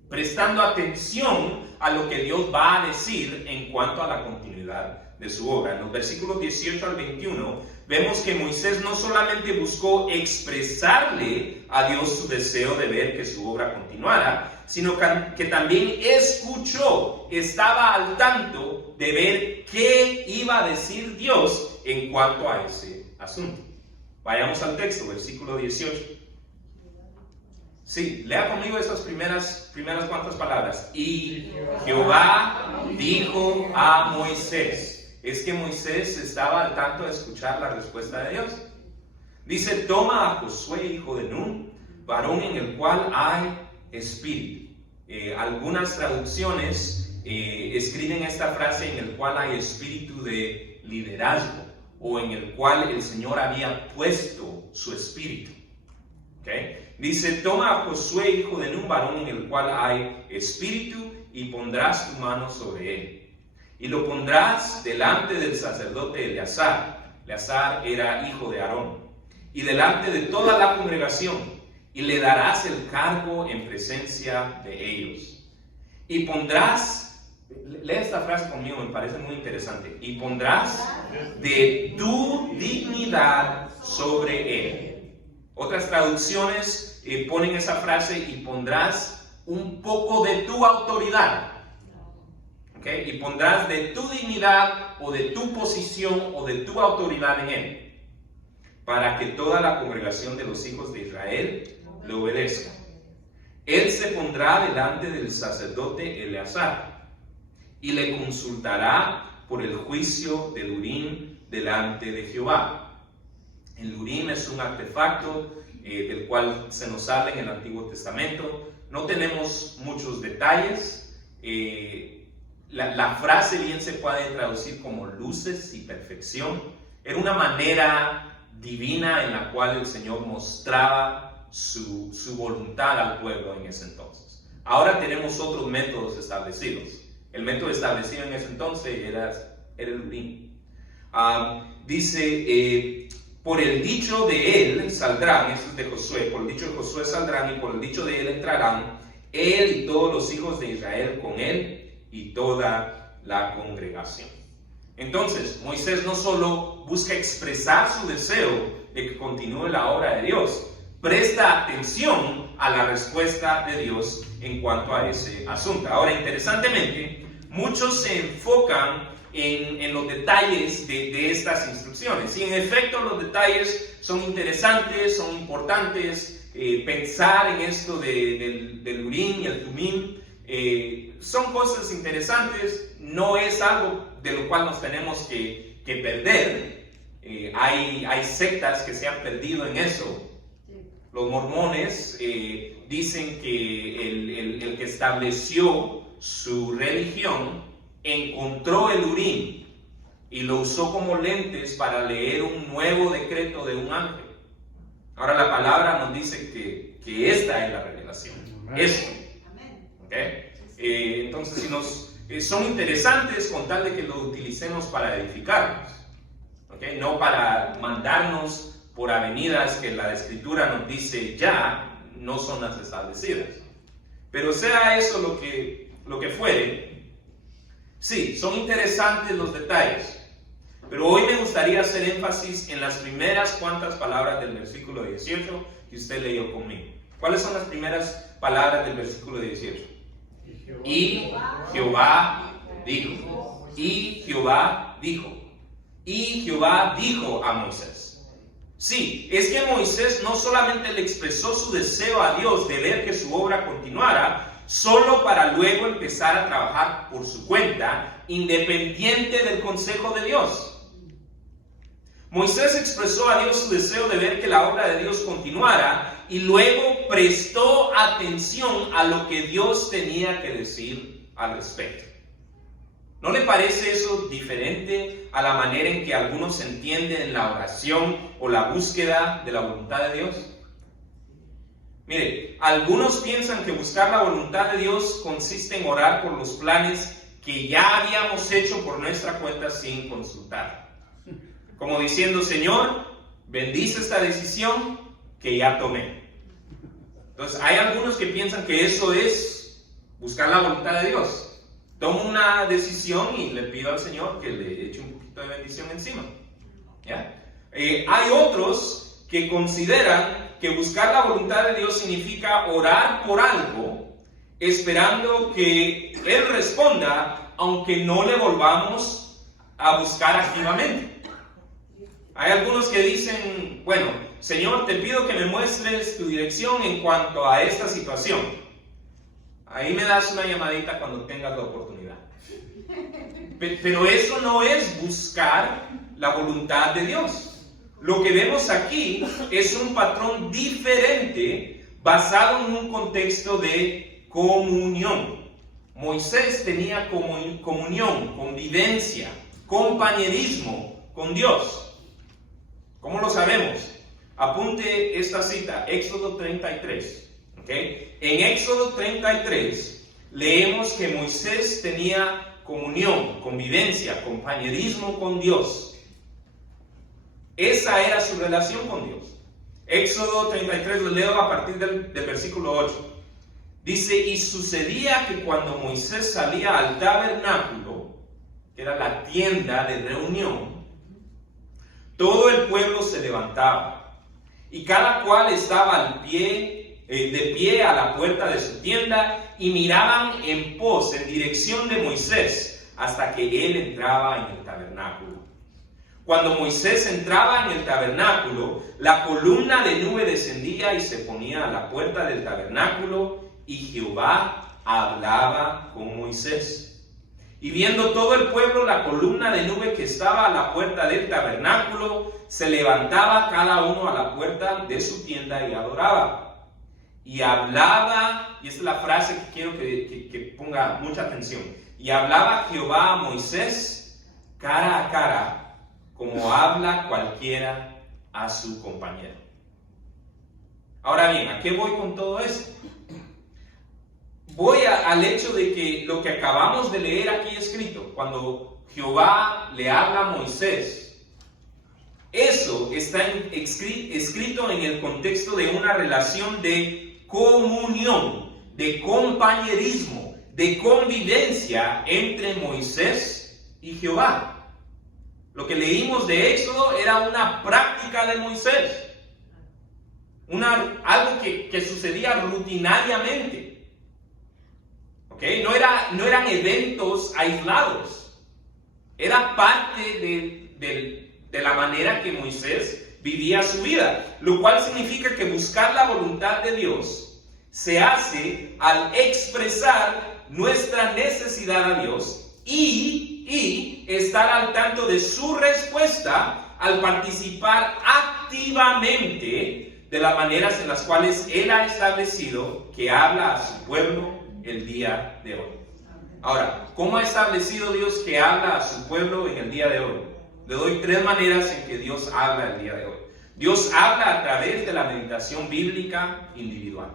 prestando atención a lo que Dios va a decir en cuanto a la continuidad de su obra. En los versículos 18 al 21 vemos que Moisés no solamente buscó expresarle a Dios su deseo de ver que su obra continuara, sino que también escuchó, estaba al tanto de ver qué iba a decir Dios en cuanto a ese asunto. Vayamos al texto, versículo 18. Sí, lea conmigo esas primeras cuantas palabras. Y Jehová dijo a Moisés. Es que Moisés estaba al tanto de escuchar la respuesta de Dios. Dice, toma a Josué, hijo de Nun, varón en el cual hay espíritu. Algunas traducciones escriben esta frase en el cual hay espíritu de liderazgo, o en el cual el Señor había puesto su espíritu. ¿Okay? Dice, toma a Josué, hijo de Nun, varón en el cual hay espíritu, y pondrás tu mano sobre él. Y lo pondrás delante del sacerdote Eleazar. Eleazar era hijo de Aarón. Y delante de toda la congregación. Y le darás el cargo en presencia de ellos. Y pondrás, lee esta frase conmigo, me parece muy interesante. Y pondrás de tu dignidad sobre él. Otras traducciones ponen esa frase, y pondrás un poco de tu autoridad. ¿Okay? Y pondrás de tu dignidad o de tu posición o de tu autoridad en él, para que toda la congregación de los hijos de Israel le obedezca. Él se pondrá delante del sacerdote Eleazar y le consultará por el juicio del Urim delante de Jehová. El Urim es un artefacto del cual se nos habla en el Antiguo Testamento. No tenemos muchos detalles. La frase bien se puede traducir como luces y perfección. Era una manera divina en la cual el Señor mostraba su voluntad al pueblo en ese entonces. Ahora tenemos otros métodos establecidos. El método establecido en ese entonces era el Urim. Dice, por el dicho de él saldrán, esto es de Josué, por el dicho de Josué saldrán, y por el dicho de él entrarán, él y todos los hijos de Israel con él, y toda la congregación. Entonces, Moisés no solo busca expresar su deseo de que continúe la obra de Dios, presta atención a la respuesta de Dios en cuanto a ese asunto. Ahora, interesantemente, muchos se enfocan en los detalles de estas instrucciones. Y en efecto, los detalles son interesantes, son importantes. Pensar en esto del Urim y el Tumim son cosas interesantes. No es algo de lo cual nos tenemos que perder. Hay sectas que se han perdido en eso. Los mormones dicen que el que estableció su religión encontró el Urim y lo usó como lentes para leer un nuevo decreto de un ángel. Ahora la palabra nos dice que esta es la revelación. Esto. ¿Okay? Entonces, son interesantes con tal de que lo utilicemos para edificarnos. ¿Okay? No para mandarnos por avenidas que la Escritura nos dice ya no son las establecidas. Pero sea eso lo que fuere, sí, son interesantes los detalles. Pero hoy me gustaría hacer énfasis en las primeras cuantas palabras del versículo 18 que usted leyó conmigo. ¿Cuáles son las primeras palabras del versículo 18? Y Jehová dijo. Y Jehová dijo. Y Jehová dijo a Moisés. Sí, es que Moisés no solamente le expresó su deseo a Dios de ver que su obra continuara, solo para luego empezar a trabajar por su cuenta, independiente del consejo de Dios. Moisés expresó a Dios su deseo de ver que la obra de Dios continuara y luego prestó atención a lo que Dios tenía que decir al respecto. ¿No le parece eso diferente a la manera en que algunos entienden la oración o la búsqueda de la voluntad de Dios? Mire, algunos piensan que buscar la voluntad de Dios consiste en orar por los planes que ya habíamos hecho por nuestra cuenta sin consultar. Como diciendo, Señor, bendice esta decisión que ya tomé. Entonces, hay algunos que piensan que eso es buscar la voluntad de Dios. Tomo una decisión y le pido al Señor que le eche un poquito de bendición encima. ¿Ya? Hay otros que consideran que buscar la voluntad de Dios significa orar por algo, esperando que Él responda, aunque no le volvamos a buscar activamente. Hay algunos que dicen, bueno, Señor, te pido que me muestres tu dirección en cuanto a esta situación. Ahí me das una llamadita cuando tengas la oportunidad. Pero eso no es buscar la voluntad de Dios. Lo que vemos aquí es un patrón diferente basado en un contexto de comunión. Moisés tenía comunión, convivencia, compañerismo con Dios. ¿Cómo lo sabemos? Apunte esta cita, Éxodo 33. ¿Okay? En Éxodo 33 leemos que Moisés tenía comunión, convivencia, compañerismo con Dios. Esa era su relación con Dios. Éxodo 33 lo leo a partir del versículo 8. Dice, y sucedía que cuando Moisés salía al tabernáculo, que era la tienda de reunión, todo el pueblo se levantaba, y cada cual estaba de pie a la puerta de su tienda, y miraban en pos, en dirección de Moisés, hasta que él entraba en el tabernáculo. Cuando Moisés entraba en el tabernáculo, la columna de nube descendía y se ponía a la puerta del tabernáculo, y Jehová hablaba con Moisés. Y viendo todo el pueblo la columna de nube que estaba a la puerta del tabernáculo, se levantaba cada uno a la puerta de su tienda y adoraba. Y hablaba, y esta es la frase que quiero que ponga mucha atención, y hablaba Jehová a Moisés cara a cara, como habla cualquiera a su compañero. Ahora bien, ¿a qué voy con todo esto? Voy al hecho de que lo que acabamos de leer aquí escrito, cuando Jehová le habla a Moisés, eso está escrito en el contexto de una relación de comunión, de compañerismo, de convivencia entre Moisés y Jehová. Lo que leímos de Éxodo era una práctica de Moisés, algo que sucedía rutinariamente. ¿Okay? No eran eventos aislados, era parte de la manera que Moisés vivía su vida, lo cual significa que buscar la voluntad de Dios se hace al expresar nuestra necesidad a Dios y estar al tanto de su respuesta al participar activamente de las maneras en las cuales Él ha establecido que habla a su pueblo el día de hoy. Ahora, ¿cómo ha establecido Dios que habla a su pueblo en el día de hoy? Le doy 3 maneras en que Dios habla el día de hoy. Dios habla a través de la meditación bíblica individual.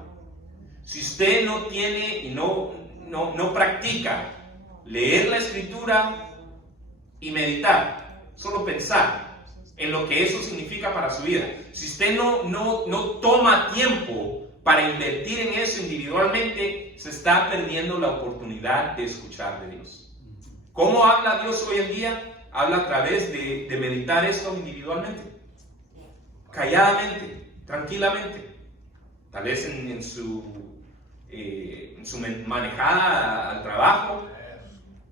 Si usted no tiene y no practica leer la Escritura y meditar, solo pensar en lo que eso significa para su vida, si usted no toma tiempo para invertir en eso individualmente, se está perdiendo la oportunidad de escuchar de Dios. ¿Cómo habla Dios hoy en día? Habla a través de meditar esto individualmente, calladamente, tranquilamente, tal vez en su manejada al trabajo.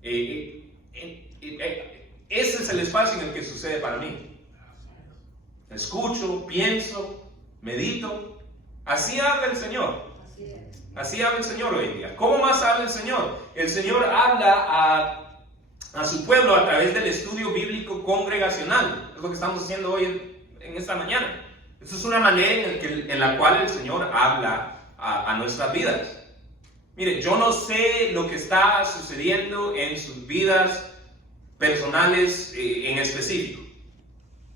Ese es el espacio en el que sucede para mí. Escucho, pienso, medito. Así habla el Señor. Así habla el Señor hoy en día. ¿Cómo más habla el Señor? El Señor habla a su pueblo a través del estudio bíblico congregacional. Es lo que estamos haciendo hoy en esta mañana. Esa es una manera en la cual el Señor habla a nuestras vidas. Mire, yo no sé lo que está sucediendo en sus vidas personales en específico.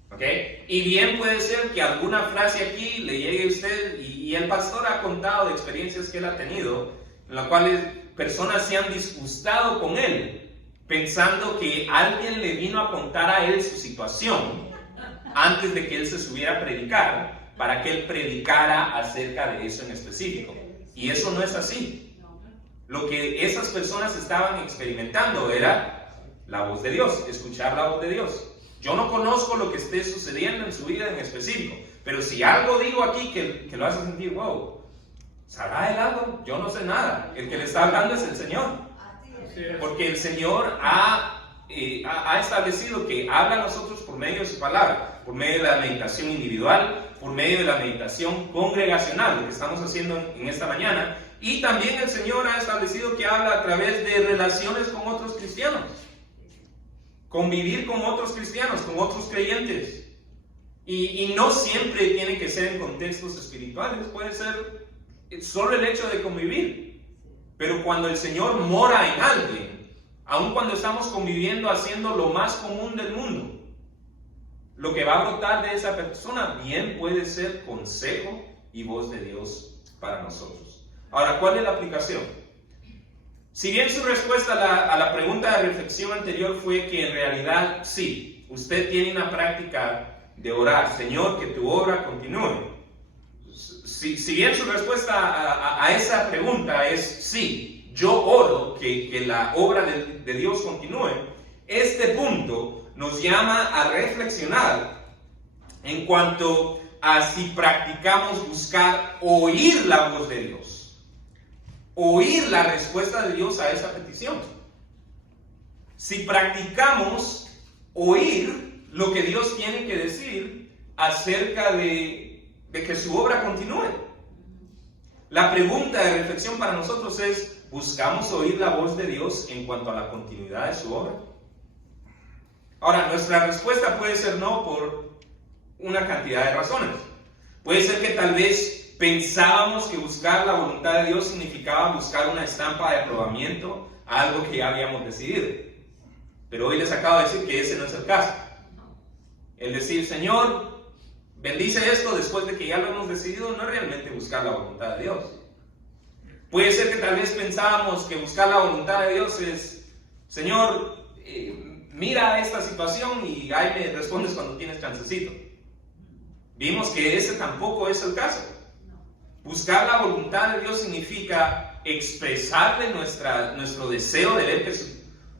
¿Okay? Y bien puede ser que alguna frase aquí le llegue a usted y el pastor ha contado de experiencias que él ha tenido en las cuales personas se han disgustado con él pensando que alguien le vino a contar a él su situación antes de que él se subiera a predicar para que él predicara acerca de eso en específico. Y eso no es así. Lo que esas personas estaban experimentando era la voz de Dios, escuchar la voz de Dios. Yo no conozco lo que esté sucediendo en su vida en específico, pero si algo digo aquí que lo hace sentir, wow, ¿sabrá él algo? Yo no sé nada. El que le está hablando es el Señor. Porque el Señor ha establecido que habla a nosotros por medio de su palabra, por medio de la meditación individual, por medio de la meditación congregacional, lo que estamos haciendo en esta mañana. Y también el Señor ha establecido que habla a través de relaciones con otros cristianos. Convivir con otros cristianos, con otros creyentes. Y no siempre tiene que ser en contextos espirituales, puede ser solo el hecho de convivir. Pero cuando el Señor mora en alguien, aun cuando estamos conviviendo haciendo lo más común del mundo, lo que va a brotar de esa persona bien puede ser consejo y voz de Dios para nosotros. Ahora, ¿cuál es la aplicación? Si bien su respuesta a la pregunta de reflexión anterior fue que en realidad sí, usted tiene una práctica de orar, Señor, que tu obra continúe. Si bien su respuesta a esa pregunta es sí, yo oro que la obra de Dios continúe, este punto nos llama a reflexionar en cuanto a si practicamos buscar oír la voz de Dios. Oír la respuesta de Dios a esa petición. Si practicamos oír lo que Dios tiene que decir acerca de que su obra continúe. La pregunta de reflexión para nosotros es, ¿buscamos oír la voz de Dios en cuanto a la continuidad de su obra? Ahora, nuestra respuesta puede ser no por una cantidad de razones. Puede ser que tal vez pensábamos que buscar la voluntad de Dios significaba buscar una estampa de aprobamiento a algo que ya habíamos decidido. Pero hoy les acabo de decir que ese no es el caso. El decir, Señor, bendice esto después de que ya lo hemos decidido, no es realmente buscar la voluntad de Dios. Puede ser que tal vez pensábamos que buscar la voluntad de Dios es, Señor, mira esta situación y ahí me respondes cuando tienes chancecito. Vimos que ese tampoco es el caso. Buscar la voluntad de Dios significa expresarle nuestro deseo de ver que su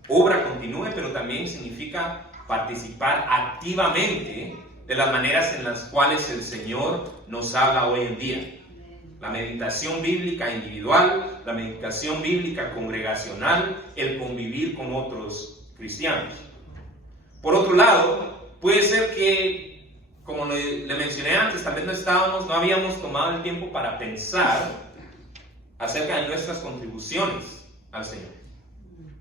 obra continúe, pero también significa participar activamente de las maneras en las cuales el Señor nos habla hoy en día. La meditación bíblica individual, la meditación bíblica congregacional, el convivir con otros cristianos. Por otro lado, puede ser que, como le mencioné antes, tal vez no habíamos tomado el tiempo para pensar acerca de nuestras contribuciones al Señor.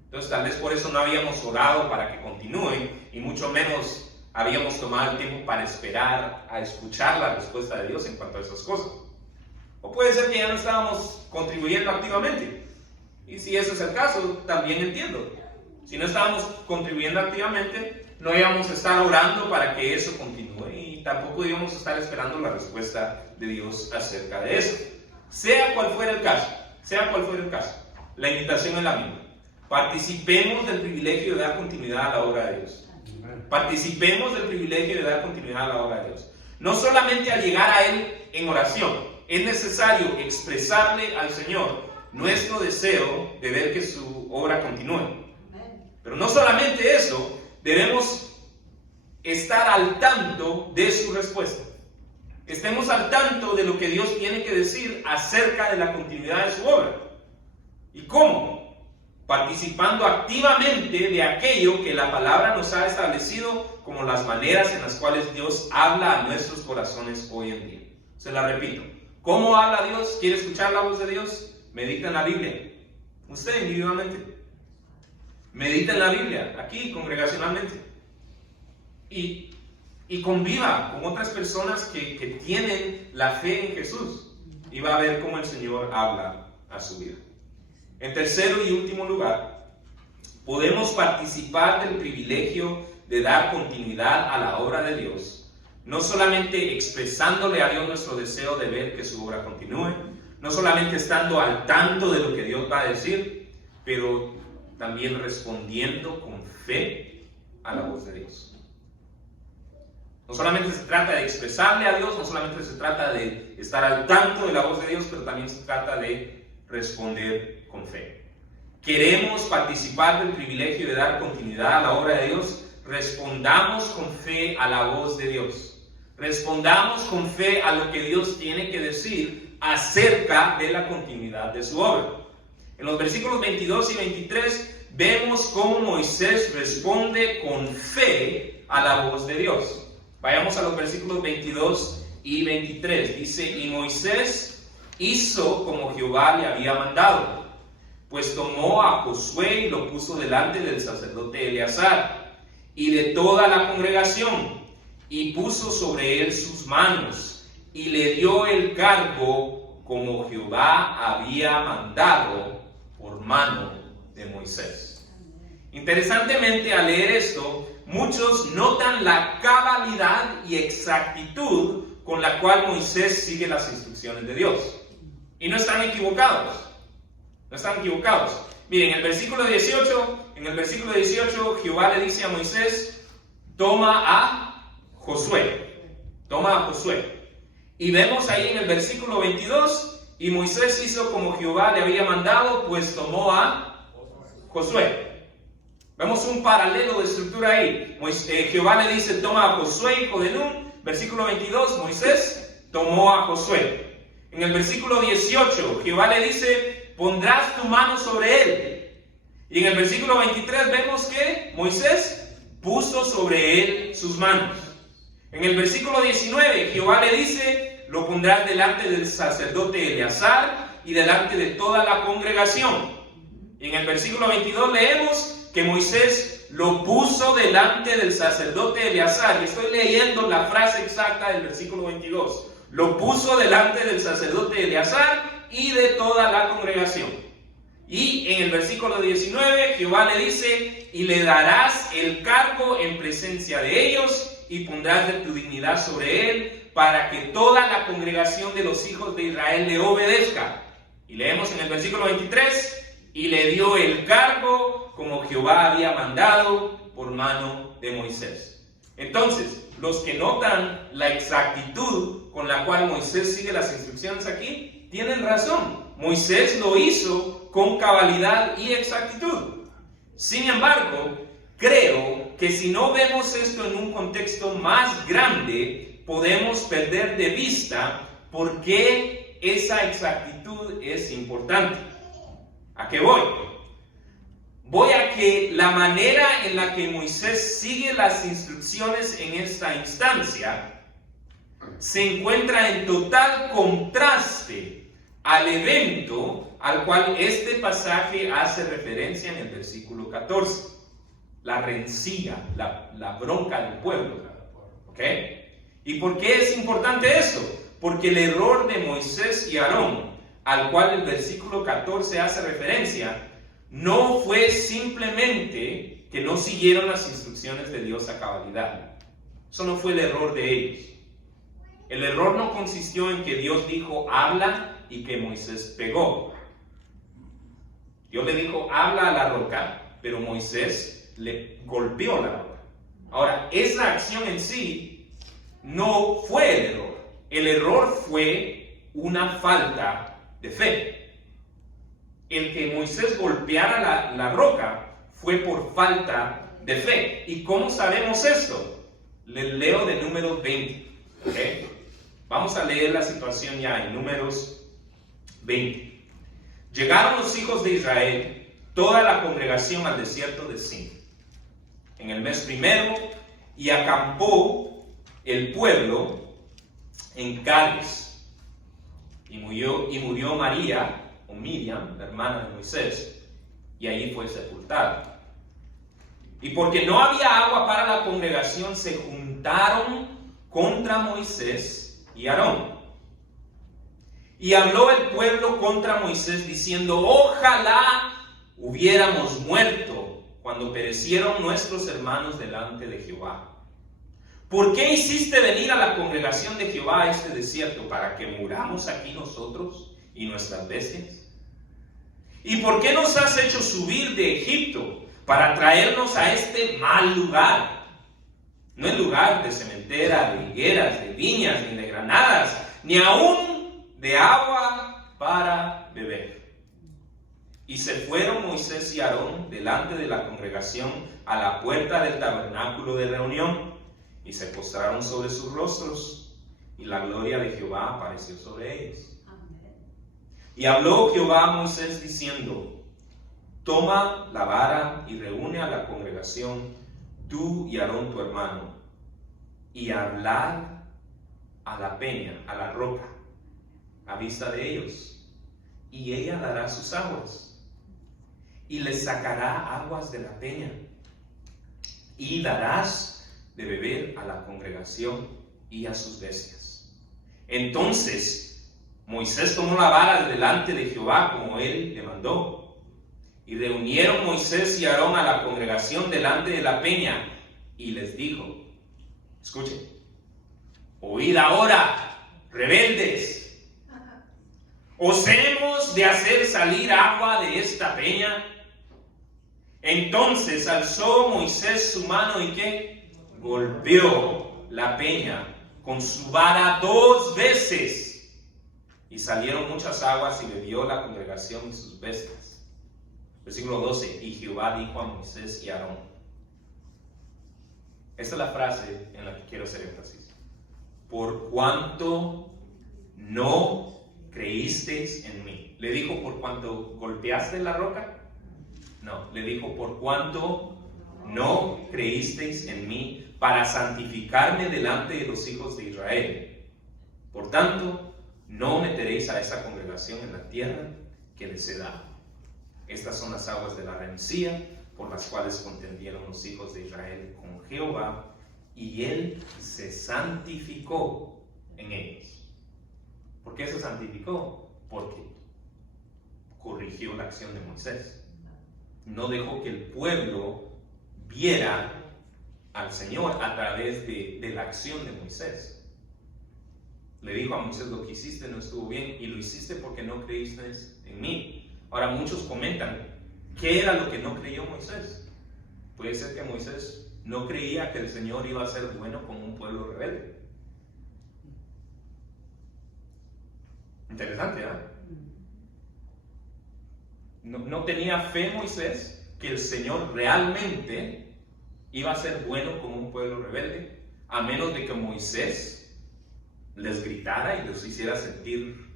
Entonces tal vez por eso no habíamos orado para que continúen y mucho menos habíamos tomado el tiempo para esperar a escuchar la respuesta de Dios en cuanto a esas cosas. O puede ser que ya no estábamos contribuyendo activamente. Y si eso es el caso, también entiendo. Si no estábamos contribuyendo activamente, no íbamos a estar orando para que eso continúe y tampoco íbamos a estar esperando la respuesta de Dios acerca de eso. Sea cual fuera el caso, la invitación es la misma. Participemos del privilegio de dar continuidad a la obra de Dios. Participemos del privilegio de dar continuidad a la obra de Dios. No solamente al llegar a Él en oración, es necesario expresarle al Señor nuestro deseo de ver que su obra continúe. Pero no solamente eso, debemos estar al tanto de su respuesta. Estemos al tanto de lo que Dios tiene que decir acerca de la continuidad de su obra. ¿Y cómo? Participando activamente de aquello que la palabra nos ha establecido como las maneras en las cuales Dios habla a nuestros corazones hoy en día. Se la repito. ¿Cómo habla Dios? ¿Quiere escuchar la voz de Dios? Medita en la Biblia. Usted individualmente. Medita en la Biblia, aquí congregacionalmente. Y conviva con otras personas que tienen la fe en Jesús. Y va a ver cómo el Señor habla a su vida. En tercero y último lugar, podemos participar del privilegio de dar continuidad a la obra de Dios, no solamente expresándole a Dios nuestro deseo de ver que su obra continúe, no solamente estando al tanto de lo que Dios va a decir, pero también respondiendo con fe a la voz de Dios. No solamente se trata de expresarle a Dios, no solamente se trata de estar al tanto de la voz de Dios, pero también se trata de responder con fe. ¿Queremos participar del privilegio de dar continuidad a la obra de Dios? Respondamos con fe a la voz de Dios. Respondamos con fe a lo que Dios tiene que decir acerca de la continuidad de su obra. En los versículos 22 y 23 vemos cómo Moisés responde con fe a la voz de Dios. Vayamos a los versículos 22 y 23. Dice: y Moisés hizo como Jehová le había mandado, pues tomó a Josué y lo puso delante del sacerdote Eleazar y de toda la congregación, y puso sobre él sus manos, y le dio el cargo como Jehová había mandado por mano de Moisés. Interesantemente, al leer esto, muchos notan la cabalidad y exactitud con la cual Moisés sigue las instrucciones de Dios. Y no están equivocados. No están equivocados. Miren, en el versículo 18, Jehová le dice a Moisés: toma a Josué. Toma a Josué. Y vemos ahí en el versículo 22, y Moisés hizo como Jehová le había mandado, pues tomó a Josué. Vemos un paralelo de estructura ahí. Jehová le dice: toma a Josué, hijo de Nun. Versículo 22, Moisés tomó a Josué. En el versículo 18, Jehová le dice: pondrás tu mano sobre él. Y en el versículo 23 vemos que Moisés puso sobre él sus manos. En el versículo 19, Jehová le dice: lo pondrás delante del sacerdote Eleazar y delante de toda la congregación. Y en el versículo 22 leemos que Moisés lo puso delante del sacerdote Eleazar. Y estoy leyendo la frase exacta del versículo 22. Lo puso delante del sacerdote Eleazar y de toda la congregación. Y en el versículo 19, Jehová le dice: y le darás el cargo en presencia de ellos, y pondrás de tu dignidad sobre él, para que toda la congregación de los hijos de Israel le obedezca. Y leemos en el versículo 23, y le dio el cargo como Jehová había mandado por mano de Moisés. Entonces, los que notan la exactitud con la cual Moisés sigue las instrucciones aquí, tienen razón. Moisés lo hizo con cabalidad y exactitud. Sin embargo, creo que si no vemos esto en un contexto más grande, podemos perder de vista por qué esa exactitud es importante. ¿A qué voy? Voy a que la manera en la que Moisés sigue las instrucciones en esta instancia se encuentra en total contraste al evento al cual este pasaje hace referencia en el versículo 14. La rencilla, la bronca del pueblo. ¿Ok? ¿Y por qué es importante esto? Porque el error de Moisés y Aarón, al cual el versículo 14 hace referencia, no fue simplemente que no siguieron las instrucciones de Dios a cabalidad. Eso no fue el error de ellos. El error no consistió en que Dios dijo: habla, y que Moisés pegó. Dios le dijo: habla a la roca, pero Moisés le golpeó la roca. Ahora, esa acción en sí no fue el error. El error fue una falta de fe. El que Moisés golpeara la roca fue por falta de fe. ¿Y cómo sabemos esto? Les leo de Números 20. ¿Okay? Vamos a leer la situación ya en Números 20. Llegaron los hijos de Israel, toda la congregación, al desierto de Sin, en el mes primero, y acampó el pueblo en Cades. Y murió María, o Miriam, la hermana de Moisés, y allí fue sepultada. Y porque no había agua para la congregación, se juntaron contra Moisés y Aarón. Y habló el pueblo contra Moisés, diciendo: ojalá hubiéramos muerto cuando perecieron nuestros hermanos delante de Jehová. ¿Por qué hiciste venir a la congregación de Jehová a este desierto? ¿Para que muramos aquí nosotros y nuestras bestias? ¿Y por qué nos has hecho subir de Egipto para traernos a este mal lugar? No es lugar de sementera, de higueras, de viñas, ni de granadas, ni aún de agua para beber. Y se fueron Moisés y Aarón delante de la congregación a la puerta del tabernáculo de reunión, y se postraron sobre sus rostros, y la gloria de Jehová apareció sobre ellos. Y habló Jehová a Moisés diciendo: toma la vara y reúne a la congregación, tú y Aarón tu hermano, y hablad a la peña, a la roca, a vista de ellos, y ella dará sus aguas, y les sacará aguas de la peña, y darás de beber a la congregación y a sus bestias. Entonces Moisés tomó la vara delante de Jehová como él le mandó, y reunieron Moisés y Aarón a la congregación delante de la peña, y les dijo: escuchen, oíd ahora, rebeldes, ¿os hemos de hacer salir agua de esta peña? Entonces alzó Moisés su mano y ¿qué? Golpeó la peña con su vara 2 veces, y salieron muchas aguas, y bebió la congregación y sus bestias. Versículo 12: y Jehová dijo a Moisés y a Aarón. Esta es la frase en la que quiero hacer énfasis: por cuanto no creísteis en mí. ¿Le dijo por cuanto golpeaste la roca? No, le dijo: por cuanto no creísteis en mí para santificarme delante de los hijos de Israel. Por tanto, no meteréis a esa congregación en la tierra que les he dado. Estas son las aguas de la rencilla por las cuales contendieron los hijos de Israel con Jehová, y él se santificó en ellos. ¿Por qué se santificó? Porque corrigió la acción de Moisés. No dejó que el pueblo viera al Señor a través de la acción de Moisés. Le dijo a Moisés: lo que hiciste no estuvo bien, y lo hiciste porque no creíste en mí. Ahora muchos comentan: ¿qué era lo que no creyó Moisés? Puede ser que Moisés no creía que el Señor iba a ser bueno con un pueblo rebelde. Interesante, ¿eh? No tenía fe Moisés que el Señor realmente iba a ser bueno con un pueblo rebelde, a menos de que Moisés les gritara y los hiciera sentir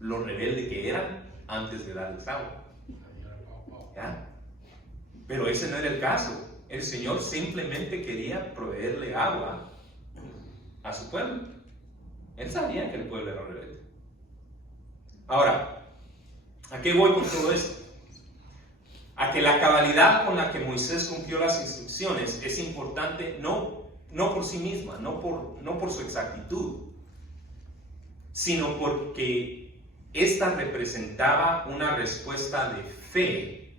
lo rebelde que eran antes de darles agua. ¿Ya? Pero ese no era el caso. El Señor simplemente quería proveerle agua a su pueblo. Él sabía que el pueblo era rebelde. Ahora, ¿a qué voy con todo esto? A que la cabalidad con la que Moisés cumplió las instrucciones es importante no por sí misma, no por su exactitud, sino porque esta representaba una respuesta de fe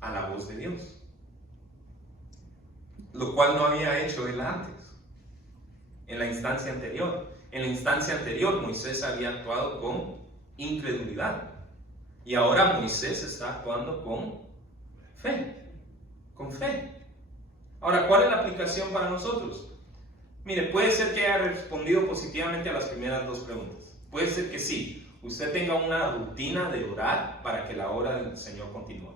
a la voz de Dios, lo cual no había hecho él antes, en la instancia anterior. En la instancia anterior Moisés había actuado con incredulidad, y ahora Moisés está actuando con fe. Ahora, ¿cuál es la aplicación para nosotros? Mire, puede ser que haya respondido positivamente a las primeras 2 preguntas. Puede ser que sí, usted tenga una rutina de orar para que la obra del Señor continúe.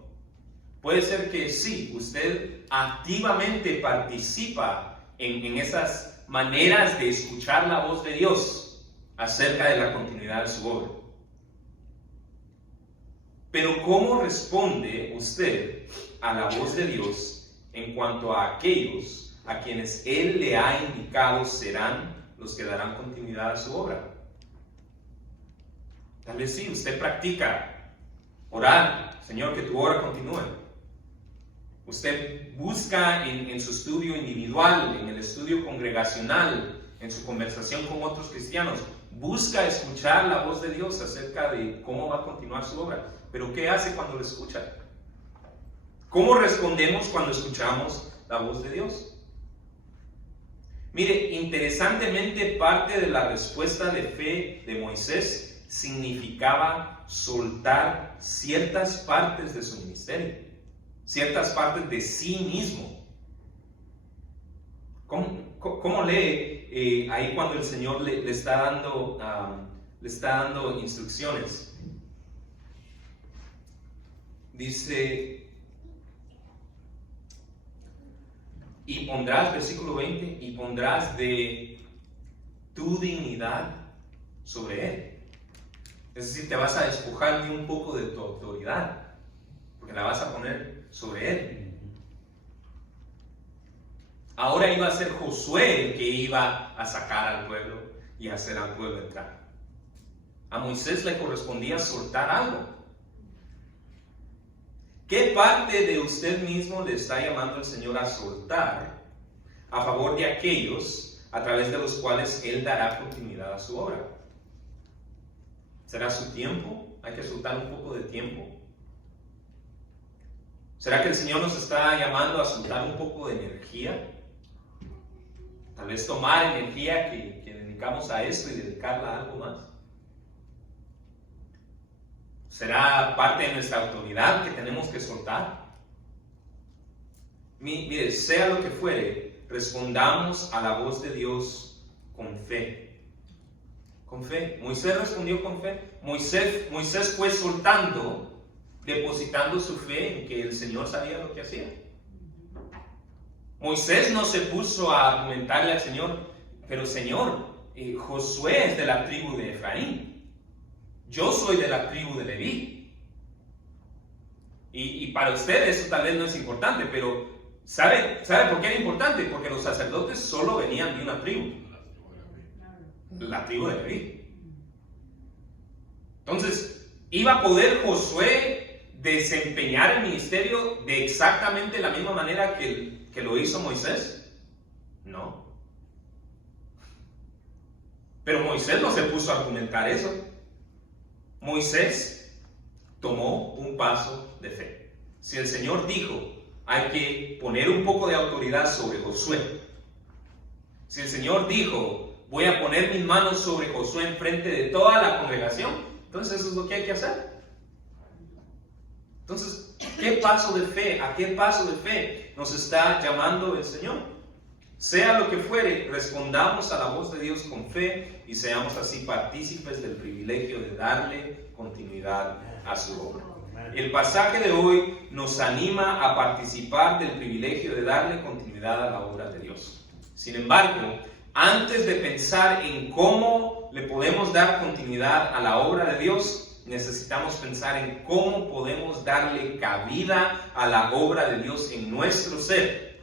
Puede ser que sí, usted activamente participa en esas maneras de escuchar la voz de Dios acerca de la continuidad de su obra. Pero ¿cómo responde usted a la voz de Dios en cuanto a aquellos a quienes Él le ha indicado serán los que darán continuidad a su obra? Tal vez sí, usted practica orar: Señor, que tu obra continúe. Usted busca en su estudio individual, en el estudio congregacional, en su conversación con otros cristianos, busca escuchar la voz de Dios acerca de cómo va a continuar su obra. Pero ¿qué hace cuando lo escucha? ¿Cómo respondemos cuando escuchamos la voz de Dios? Mire, interesantemente, parte de la respuesta de fe de Moisés significaba soltar ciertas partes de su ministerio, ciertas partes de sí mismo. ¿Cómo lee ahí cuando el Señor le está dando instrucciones? Dice, y pondrás, versículo 20, y pondrás de tu dignidad sobre él. Es decir, te vas a despojar de un poco de tu autoridad, porque la vas a poner sobre él. Ahora iba a ser Josué el que iba a sacar al pueblo y hacer al pueblo entrar. A Moisés le correspondía soltar algo. ¿Qué parte de usted mismo le está llamando el Señor a soltar a favor de aquellos a través de los cuales Él dará continuidad a su obra? ¿Será su tiempo? Hay que soltar un poco de tiempo. ¿Será que el Señor nos está llamando a soltar un poco de energía? Tal vez tomar energía que dedicamos a esto y dedicarla a algo más. ¿Será parte de nuestra autoridad que tenemos que soltar? Mire, sea lo que fuere, respondamos a la voz de Dios con fe. Con fe. Moisés respondió con fe. Moisés fue soltando, depositando su fe en que el Señor sabía lo que hacía. Moisés no se puso a argumentarle al Señor, pero Señor, Josué es de la tribu de Efraín. Yo soy de la tribu de Leví. Y para ustedes eso tal vez no es importante, pero ¿sabe por qué era importante? Porque los sacerdotes solo venían de una tribu. La tribu de Leví. Entonces, ¿iba a poder Josué desempeñar el ministerio de exactamente la misma manera que lo hizo Moisés? No. Pero Moisés no se puso a argumentar eso. Moisés tomó un paso de fe. Si el Señor dijo, hay que poner un poco de autoridad sobre Josué. Si el Señor dijo, voy a poner mis manos sobre Josué en frente de toda la congregación, entonces eso es lo que hay que hacer. Entonces, ¿qué paso de fe? ¿A qué paso de fe nos está llamando el Señor? Sea lo que fuere, respondamos a la voz de Dios con fe y seamos así partícipes del privilegio de darle continuidad a su obra. El pasaje de hoy nos anima a participar del privilegio de darle continuidad a la obra de Dios. Sin embargo, antes de pensar en cómo le podemos dar continuidad a la obra de Dios, necesitamos pensar en cómo podemos darle cabida a la obra de Dios en nuestro ser,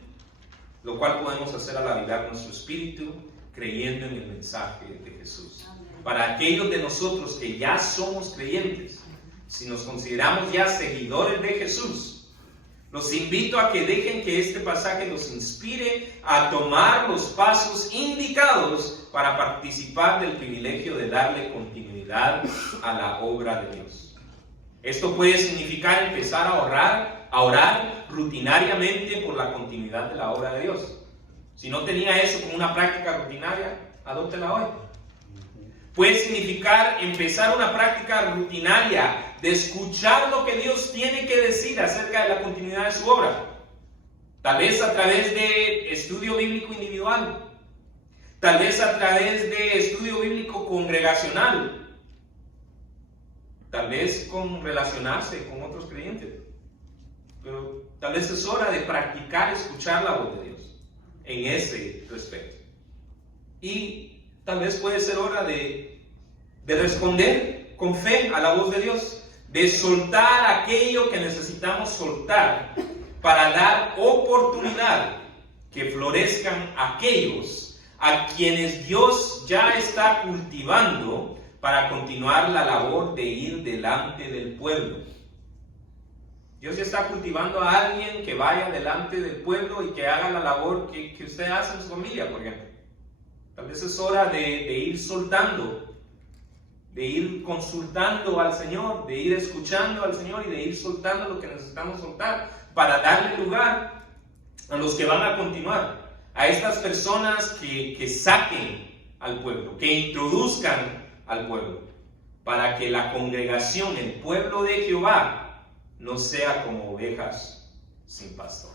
lo cual podemos hacer al avivar nuestro espíritu creyendo en el mensaje de Jesús. Para aquellos de nosotros que ya somos creyentes, si nos consideramos ya seguidores de Jesús, los invito a que dejen que este pasaje los inspire a tomar los pasos indicados para participar del privilegio de darle continuidad a la obra de Dios. Esto puede significar empezar a orar rutinariamente por la continuidad de la obra de Dios. Si no tenía eso como una práctica rutinaria, adóptela hoy. Puede significar empezar una práctica rutinaria de escuchar lo que Dios tiene que decir acerca de la continuidad de su obra. Tal vez a través de estudio bíblico individual. Tal vez a través de estudio bíblico congregacional. Tal vez con relacionarse con otros creyentes. Pero tal vez es hora de practicar escuchar la voz de Dios en ese respecto. Y tal vez puede ser hora de responder con fe a la voz de Dios, de soltar aquello que necesitamos soltar para dar oportunidad que florezcan aquellos a quienes Dios ya está cultivando para continuar la labor de ir delante del pueblo. Dios ya está cultivando a alguien que vaya delante del pueblo y que haga la labor que usted hace en su familia, por ejemplo. Tal vez es hora de ir soltando, de ir consultando al Señor, de ir escuchando al Señor y de ir soltando lo que necesitamos soltar para darle lugar a los que van a continuar, a estas personas que saquen al pueblo, que introduzcan al pueblo, para que la congregación, el pueblo de Jehová, no sea como ovejas sin pastor.